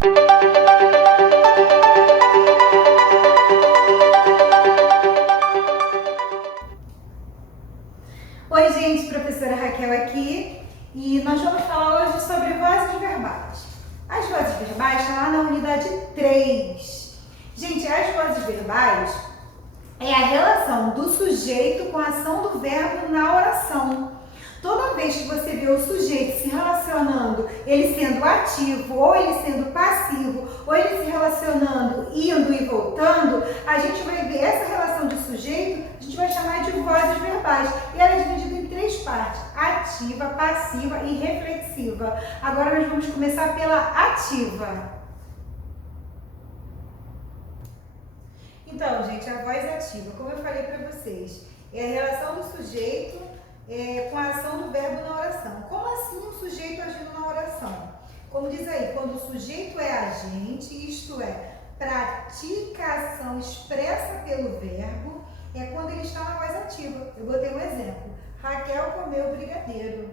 Oi gente, professora Raquel aqui e nós vamos falar hoje sobre vozes verbais. As vozes verbais estão lá na unidade 3. Gente, as vozes verbais é a relação do sujeito com a ação do verbo na oração. Toda vez que você vê o sujeito se relacionando, ele sendo ativo, ou ele sendo passivo, ou ele se relacionando, indo e voltando, a gente vai ver essa relação de sujeito, a gente vai chamar de vozes verbais. E ela é dividida em 3 partes: ativa, passiva e reflexiva. Agora nós vamos começar pela ativa. Então, gente, a voz ativa, como eu falei para vocês, é a relação do sujeito com a ação do verbo na oração. Como assim o sujeito agindo na oração? Como diz aí, quando o sujeito é agente, isto é, pratica a ação expressa pelo verbo, é quando ele está na voz ativa. Eu botei um exemplo. Raquel comeu brigadeiro.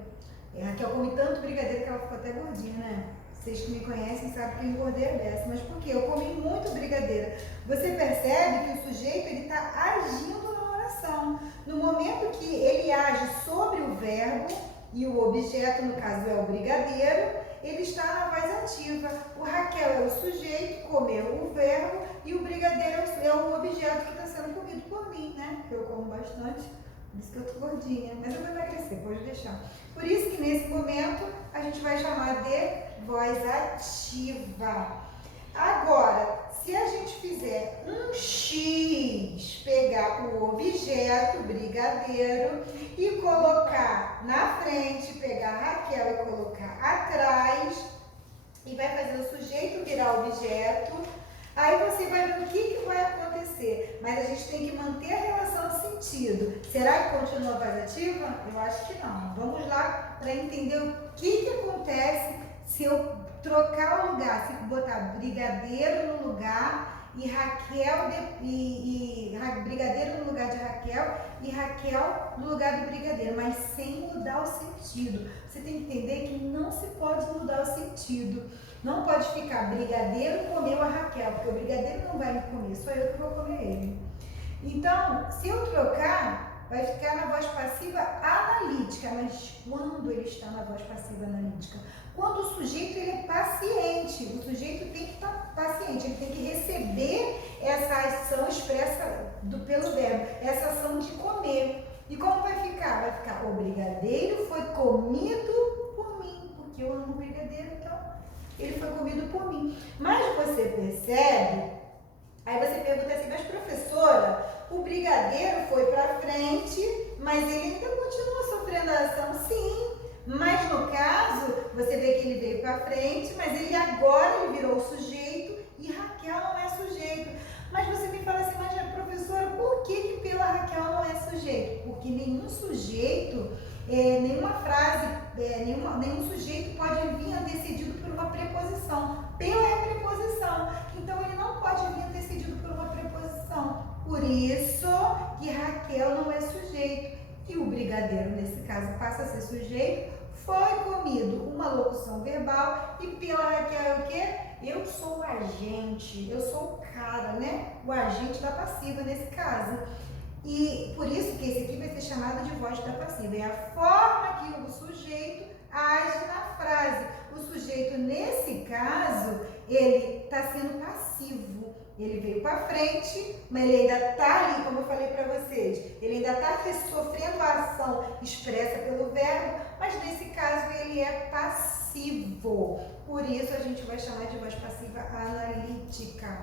Raquel come tanto brigadeiro que ela ficou até gordinha, né? Vocês que me conhecem sabem que eu engordei a beça. Mas por quê? Eu comi muito brigadeiro. Você percebe que o sujeito está agindo na oração. No momento que ele age sobre o verbo, e o objeto, no caso, é o brigadeiro, ele está na voz ativa. O Raquel é o sujeito, comeu o verbo, e o brigadeiro é o objeto que está sendo comido por mim, né? Porque eu como bastante, por isso que eu tô gordinha. Mas eu vou emagrecer, pode deixar. Por isso que nesse momento a gente vai chamar de voz ativa. Agora, se a gente fizer um X, pegar o objeto, brigadeiro, e colocar na frente, pegar a Raquel e colocar atrás, e vai fazer o sujeito virar objeto, aí você vai ver o que vai acontecer. Mas a gente tem que manter a relação de sentido. Será que continua a voz ativa? Eu acho que não. Vamos lá para entender o que acontece se eu trocar o lugar, se botar brigadeiro no lugar e Raquel brigadeiro no lugar de Raquel e Raquel no lugar do brigadeiro, mas sem mudar o sentido. Você tem que entender que não se pode mudar o sentido. Não pode ficar brigadeiro comeu a Raquel, porque o brigadeiro não vai me comer, sou eu que vou comer ele. Então, se eu trocar, vai ficar na voz passiva analítica. Mas quando ele está na voz passiva analítica? Quando o sujeito ele é paciente, o sujeito tem que estar paciente, ele tem que receber essa ação expressa pelo verbo, essa ação de comer. E como vai ficar? Vai ficar: o brigadeiro foi comido por mim, porque eu amo brigadeiro, então ele foi comido por mim. Mas você percebe, aí você pergunta assim: mas professora, o brigadeiro foi para frente, mas ele ainda continua sofrendo a ação? Sim. Mas no caso, você vê que ele veio para frente, mas ele agora virou sujeito e Raquel não é sujeito. Mas você me fala assim: mas professora, por que pela Raquel não é sujeito? Porque nenhum sujeito, nenhuma frase, nenhum sujeito pode vir antecedido por uma preposição. Pela é preposição, então ele não pode vir antecedido por uma preposição. Por isso que Raquel não é sujeito. E o brigadeiro, nesse caso, passa a ser sujeito, foi comido, uma locução verbal, e pela Raquel é o quê? Eu sou o agente, eu sou o cara, né? O agente da passiva nesse caso. E por isso que esse aqui vai ser chamado de voz da passiva. É a forma que o sujeito age na frase. O sujeito, nesse caso, ele está sendo passivo. Ele veio para frente, mas ele ainda está ali, como eu falei para vocês. Ele ainda está sofrendo a ação expressa pelo verbo, mas nesse caso ele é passivo. Por isso a gente vai chamar de voz passiva analítica.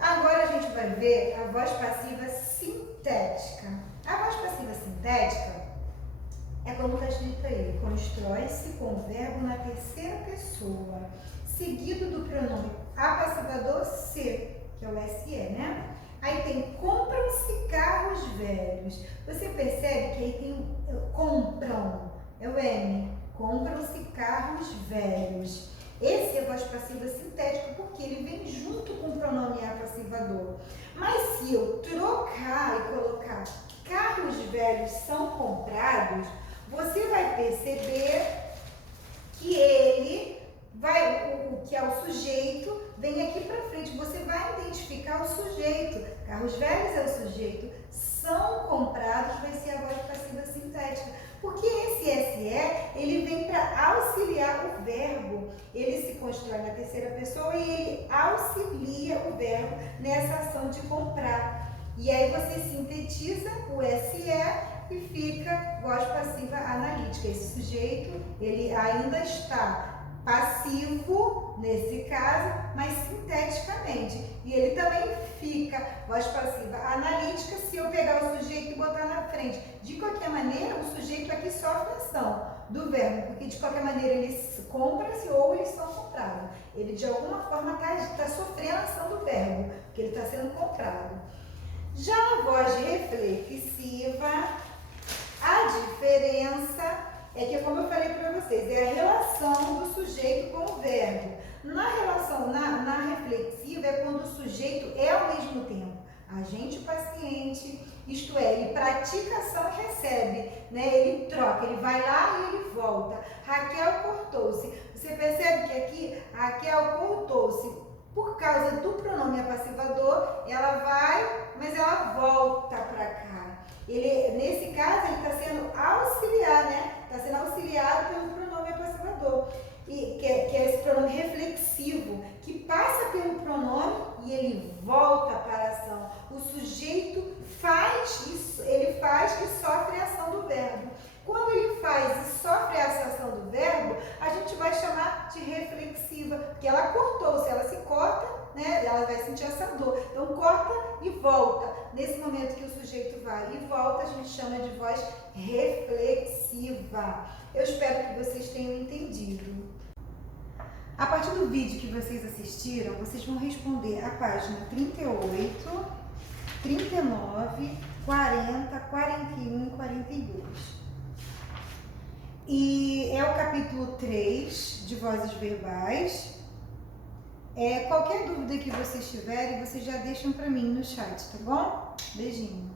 Agora a gente vai ver a voz passiva sintética. A voz passiva sintética é como está escrito aí: constrói-se com o verbo na terceira pessoa, seguido do pronome apassivador se, que é o SE, né? Aí tem compram-se carros velhos. Você percebe que aí tem compram, é o M, compram-se carros velhos. Esse é a voz passiva sintética porque ele vem junto com o pronome apassivador. Mas se eu trocar e colocar carros velhos são comprados, você vai perceber que ele o que é o sujeito, vem aqui para frente. Você vai identificar o sujeito. Carros velhos é o sujeito. São comprados vai ser a voz passiva sintética. Porque esse SE, ele vem para auxiliar o verbo. Ele se constrói na terceira pessoa e ele auxilia o verbo nessa ação de comprar. E aí você sintetiza o SE e fica voz passiva analítica. Esse sujeito, ele ainda está passivo, nesse caso, mas sinteticamente. E ele também fica voz passiva analítica se eu pegar o sujeito e botar na frente. De qualquer maneira, o sujeito aqui sofre ação do verbo, porque de qualquer maneira ele compra-se ou eles são comprados. Ele de alguma forma está sofrendo a ação do verbo, porque ele está sendo comprado. Já na voz reflexiva, a diferença é que, como eu falei para vocês, é a relação do sujeito com o verbo. Na relação, na reflexiva, é quando o sujeito é ao mesmo tempo agente e paciente, isto é, ele pratica ação e recebe, né? Ele troca, ele vai lá e ele volta. Raquel cortou-se. Você percebe que aqui, Raquel cortou-se. Por causa do pronome apassivador, ela vai, mas ela volta para cá. Ele, nesse caso, ele está sendo auxiliar, né? Está sendo auxiliado pelo pronome apassivador, que é esse pronome reflexivo, que passa pelo pronome e ele volta para a ação. O sujeito faz isso, ele faz e sofre a ação do verbo. Quando ele faz e sofre essa ação do verbo, a gente vai chamar de reflexiva, porque ela cortou-se, ela se corta, né? Ela vai sentir essa dor. Então, corta e volta. Nesse momento que o sujeito vai e volta, a gente chama de voz reflexiva. Eu espero que vocês tenham entendido. A partir do vídeo que vocês assistiram, vocês vão responder a página 38, 39, 40, 41 e 42. E é o capítulo 3 de vozes verbais. Qualquer dúvida que vocês tiverem, vocês já deixam para mim no chat, tá bom? Beijinho!